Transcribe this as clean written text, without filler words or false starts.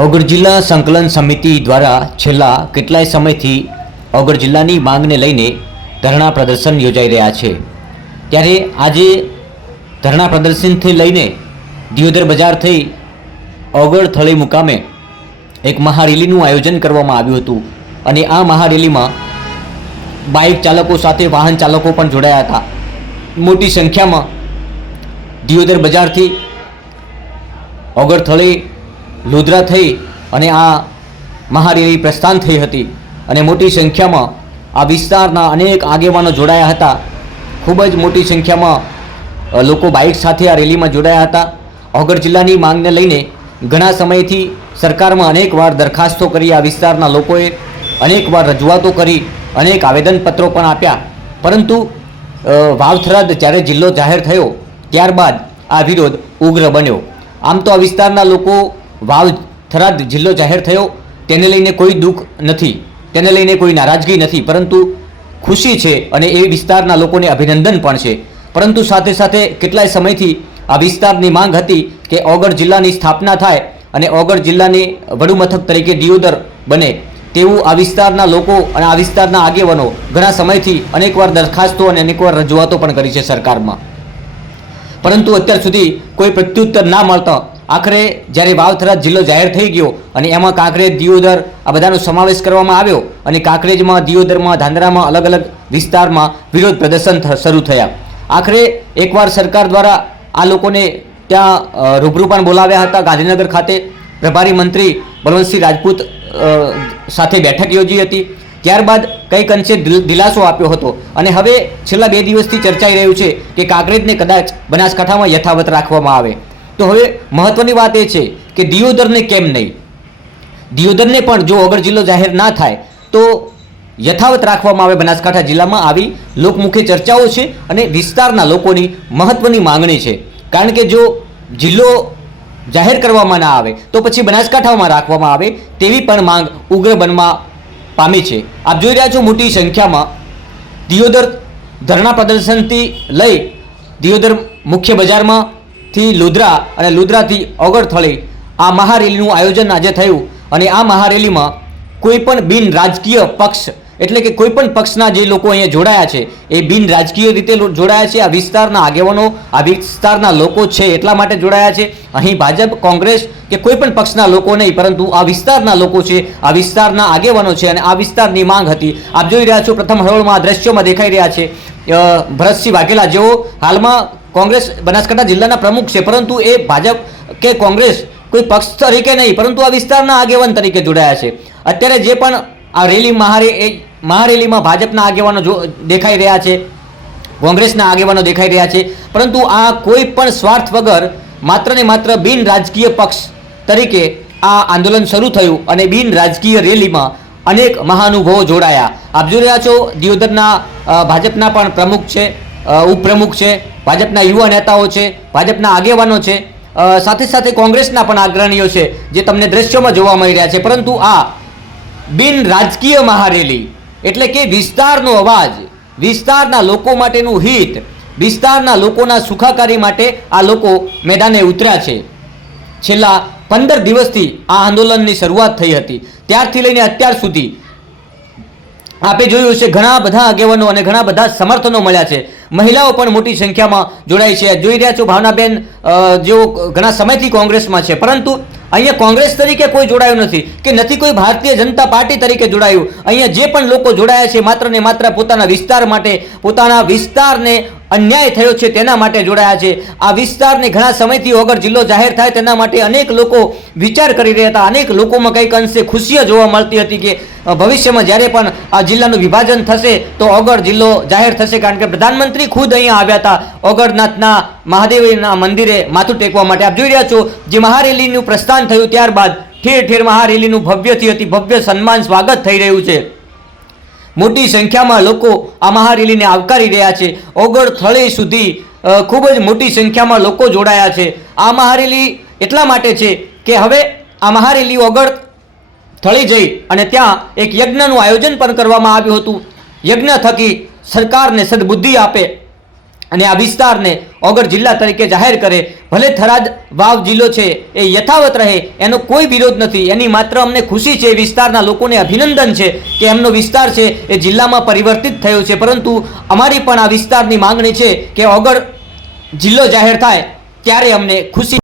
ઓગળ જિલ્લા સંકલન સમિતિ દ્વારા છેલ્લા કેટલાય સમયથી ઓગળ જિલ્લાની માંગને લઈને ધરણા પ્રદર્શન યોજાઈ રહ્યા છે। ત્યારે આજે ધરણા પ્રદર્શનથી લઈને દિયોદર બજાર થઈ ઓગળ થળી મુકામે એક મહારેલીનું આયોજન કરવામાં આવ્યું હતું અને આ મહારેલીમાં બાઇક ચાલકો સાથે વાહન ચાલકો પણ જોડાયા હતા। મોટી સંખ્યામાં દિયોદર બજારથી ઓગળ થળી લોધરા થઈ અને આ મહારેલી પ્રસ્થાન થઈ હતી અને મોટી સંખ્યામાં આ વિસ્તારના અનેક આગેવાનો જોડાયા હતા। ખૂબ જ મોટી સંખ્યામાં લોકો બાઇક સાથે આ રેલીમાં જોડાયા હતા। ઓગળ જિલ્લાની માંગને લઈને ઘણા સમયથી સરકારમાં અનેકવાર દરખાસ્તો કરી આ વિસ્તારના લોકોએ અનેકવાર રજૂઆતો કરી અનેક આવેદનપત્રો પણ આપ્યા, પરંતુ વાવથરાદ જ્યારે જિલ્લો જાહેર થયો ત્યારબાદ આ વિરોધ ઉગ્ર બન્યો। આમ તો આ વિસ્તારના લોકો વાવથરાદ જિલ્લો જાહેર થયો તેને લઈને કોઈ દુઃખ નથી, તેને લઈને કોઈ નારાજગી નથી, પરંતુ ખુશી છે અને એ વિસ્તારના લોકોને અભિનંદન પણ છે। પરંતુ સાથે સાથે કેટલાય સમયથી આ વિસ્તારની માંગ હતી કે ઓગળ જિલ્લાની સ્થાપના થાય અને ઓગળ જિલ્લાની વડુ મથક તરીકે દિયોદર બને તેવું આ વિસ્તારના લોકો અને આ વિસ્તારના આગેવાનો ઘણા સમયથી અનેકવાર દરખાસ્તો અને અનેકવાર રજૂઆતો પણ કરી છે સરકારમાં, પરંતુ અત્યાર સુધી કોઈ પ્રત્યુત્તર ના મળતા આખરે જ્યારે વાવથરાદ જિલ્લો જાહેર થઈ ગયો અને એમાં કાંકરેજ, દિયોદર આ બધાનો સમાવેશ કરવામાં આવ્યો અને કાંકરેજમાં, દિયોદરમાં, ધાંધરામાં અલગ અલગ વિસ્તારમાં વિરોધ પ્રદર્શન શરૂ થયા। આખરે એકવાર સરકાર દ્વારા આ લોકોને ત્યાં રૂબરૂ પણ બોલાવ્યા હતા। ગાંધીનગર ખાતે પ્રભારી મંત્રી બલવંતસિંહ રાજપૂત સાથે બેઠક યોજી હતી, ત્યારબાદ કંઈક અંશે દિલાસો આપ્યો હતો અને હવે છેલ્લા 2 દિવસથી ચર્ચાઈ રહ્યું છે કે કાંકરેજને કદાચ બનાસકાંઠામાં યથાવત રાખવામાં આવે। તો હવે મહત્વની વાત એ છે કે દિયોદરને કેમ નહીં? દિયોદરને પણ જો ઓગળ જિલ્લો જાહેર ના થાય તો યથાવત રાખવામાં આવે બનાસકાંઠા જિલ્લામાં, આવી લોકમુખે ચર્ચાઓ છે અને વિસ્તારના લોકોની મહત્વની માંગણી છે। કારણ કે જો જિલ્લો જાહેર કરવામાં ના આવે તો પછી બનાસકાંઠામાં રાખવામાં આવે તેવી પણ માંગ ઉગ્ર બનવા પામી છે। આપ જોઈ રહ્યા છો મોટી સંખ્યામાં દિયોદર ધરણા પ્રદર્શનથી લઈ દિયોદર મુખ્ય બજારમાંથી લોધરા અને લોધરાથી ઓગળ થળી આ મહારેલીનું આયોજન આજે થયું અને આ મહારેલીમાં કોઈ પણ બિન રાજકીય પક્ષ એટલે કે કોઈ પણ પક્ષના જે લોકો અહીંયા જોડાયા છે એ બિન રાજકીય રીતે જોડાયા છે। આ વિસ્તારના આગેવાનો, આ વિસ્તારના લોકો છે એટલા માટે જોડાયા છે। અહીં ભાજપ, કોંગ્રેસ કે કોઈ પણ પક્ષના લોકો નહીં, પરંતુ આ વિસ્તારના લોકો છે, આ વિસ્તારના આગેવાનો છે અને આ વિસ્તારની માંગ હતી। આપ જોઈ રહ્યા છો પ્રથમ હરોળમાં આ દ્રશ્યોમાં દેખાઈ રહ્યા છે ભરતસિંહ વાઘેલા, જેઓ હાલમાં કોંગ્રેસ બનાસકાંઠા જિલ્લાના પ્રમુખ છે, પરંતુ એ ભાજપ કે કોંગ્રેસ કોઈ પક્ષ તરીકે નહીં પરંતુ આ વિસ્તારના આગેવાન તરીકે જોડાયા છે। અત્યારે જે પણ આ રેલી મહારેલીમાં ભાજપના આગેવાનો દેખાઈ રહ્યા છે, કોંગ્રેસના આગેવાનો દેખાઈ રહ્યા છે, પરંતુ આ કોઈ પણ સ્વાર્થ વગર માત્ર ને માત્ર બિન રાજકીય પક્ષ તરીકે આ આંદોલન શરૂ થયું અને બિન રાજકીય રેલીમાં અનેક મહાનુભાવો જોડાયા। આપ જોઈ રહ્યા છો દિયોદરના ભાજપના પણ પ્રમુખ છે, ઉપપ્રમુખ છે, ભાજપના યુવા નેતાઓ છે, ભાજપના આગેવાનો છે, સાથે સાથે કોંગ્રેસના પણ અગ્રણીઓ છે જે તમને દ્રશ્યોમાં જોવા મળી રહ્યા છે। પરંતુ આ બિન રાજકીય મહારેલી એટલે કે વિસ્તારનો અવાજ, વિસ્તારના લોકો માટેનું હિત, વિસ્તારના લોકોના સુખાકારી માટે આ લોકો મેદાને ઉતર્યા છે। છેલ્લા 15 દિવસથી આ આંદોલનની શરૂઆત થઈ હતી, ત્યારથી લઈને અત્યાર સુધી આપે જોયું છે ઘણા બધા આગેવાનો અને ઘણા બધા સમર્થનો મળ્યા છે। મહિલાઓ પણ મોટી સંખ્યામાં જોડાઈ છે। જોઈ રહ્યા છો ભાવનાબેન જેઓ ઘણા સમયથી કોંગ્રેસમાં છે, પરંતુ અહીંયા કોંગ્રેસ તરીકે કોઈ જોડાયું નથી કે નથી કોઈ ભારતીય જનતા પાર્ટી તરીકે જોડાયું। અહીંયા જે પણ લોકો જોડાયા છે માત્ર ને માત્ર પોતાના વિસ્તાર માટે, પોતાના વિસ્તારને અન્યાય થયો છે તેના માટે જોડાયા છે। આ વિસ્તારને ઘણા સમયથી ઓગળ જિલ્લો જાહેર થાય તેના માટે અનેક લોકો વિચાર કરી રહ્યા હતા, અનેક લોકોમાં કંઈક અંશે ખુશીઓ જોવા મળતી હતી કે ભવિષ્યમાં જ્યારે પણ આ જિલ્લાનું વિભાજન થશે તો ઓગળ જિલ્લો જાહેર થશે। કારણ કે પ્રધાનમંત્રી ખુદ અહીંયા આવ્યા હતા ઓગળનાથના મહાદેવના મંદિરે માથું ટેકવા માટે। આપ જોઈ રહ્યા છો જે મહારેલીનું પ્રસ્થાન થયું ત્યારબાદ ઠેર ઠેર મહારેલીનું ભવ્યથી અતિ ભવ્ય સન્માન સ્વાગત થઈ રહ્યું છે। મોટી સંખ્યામાં લોકો આ મહારેલીને આવકારી રહ્યા છે। ઓગળ થળી સુધી ખૂબ જ મોટી સંખ્યામાં લોકો જોડાયા છે। આ મહારેલી એટલા માટે છે કે હવે આ મહારેલી ઓગળ થળી જઈ અને ત્યાં એક યજ્ઞનું આયોજન પણ કરવામાં આવ્યું હતું। યજ્ઞ થકી સરકારને સદબુદ્ધિ આપે અને આ વિસ્તારને ઓગળ જિલ્લા તરીકે જાહેર કરે. ભલે થરાદ વાવ જિલ્લો છે એ યથાવત રહે, એનો કોઈ વિરોધ નથી. એની માત્ર અમને ખુશી છે, વિસ્તારના લોકોને અભિનંદન છે કે એમનો વિસ્તાર છે એ જિલ્લામાં પરિવર્તિત થયો છે. પરંતુ અમારી પણ આ વિસ્તારની માંગણી છે કે ઓગળ જિલ્લો જાહેર થાય ત્યારે અમને ખુશી